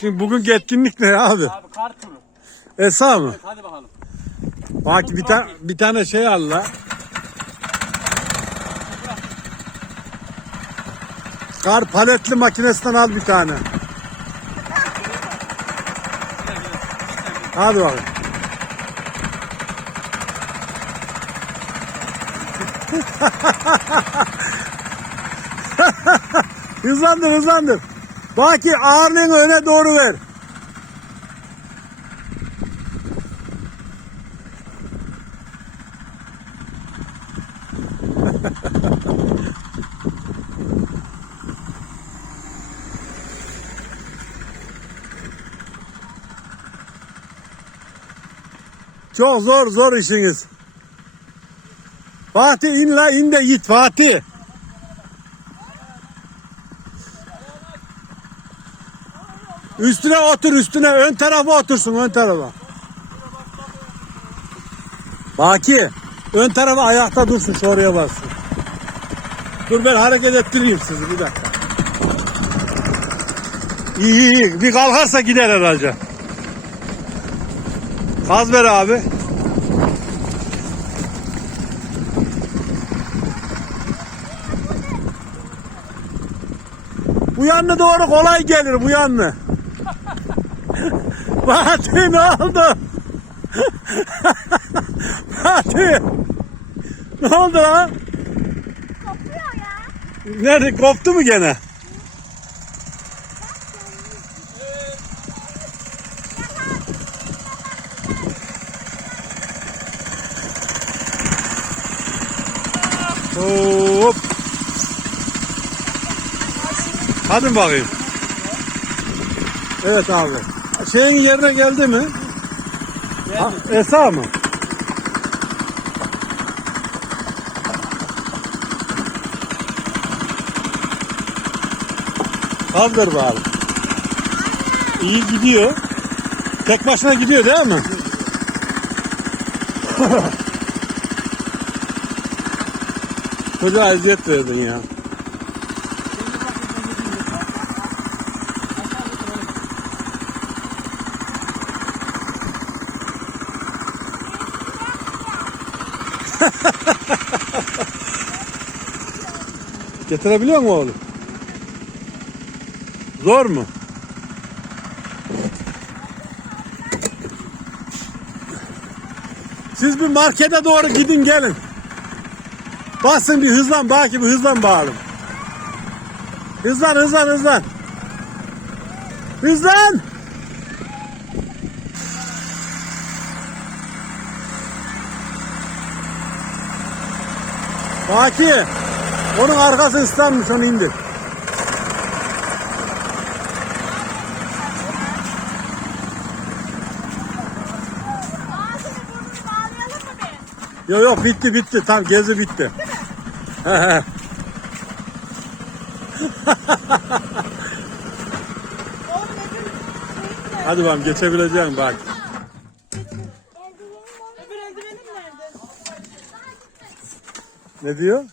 Şimdi bugünkü etkinlik ne abi? Abi kar turu. Esa mı? Evet, hadi bakalım. Bak bir, ta bir tane şey al la. Kar paletli makinesinden al bir tane. Hadi bakalım. hızlandır hızlandır. Baki ağırlığını öne doğru ver. Çok zor zor işiniz. Fatih in la in de git Fatih. Üstüne otur üstüne ön tarafa otursun ön tarafa. Baki ön tarafa ayakta dursun şu oraya bassın. Dur ben hareket ettireyim sizi bir dakika. İyi iyi bir kalkarsa gider herhalde. Gaz ver abi. Bu yanına doğru kolay gelir bu yanına. Fatih ne oldu? Fatih. Ne oldu lan? Kopuyor ya. Nerede koptu mu gene? Hop. Hadi bakayım. Evet abi. Şeyin yerine geldi mi? Ha, Esa mı? Kaldır bari. İyi gidiyor. Tek başına gidiyor değil mi? Çocuğa eziyet verdin ya. Getirebiliyor mu oğlum? Zor mu? Siz bir markete doğru gidin gelin. Basın bir hızlan belki bir hızlan bağırın. Hızlan hızlan hızlan. Hızlan. Baki. Onun arkası ıslanmış onu indir. Yok yok bitti bitti tam gezi bitti. Hadi bakalım geçebileceğim bak. Ne diyor?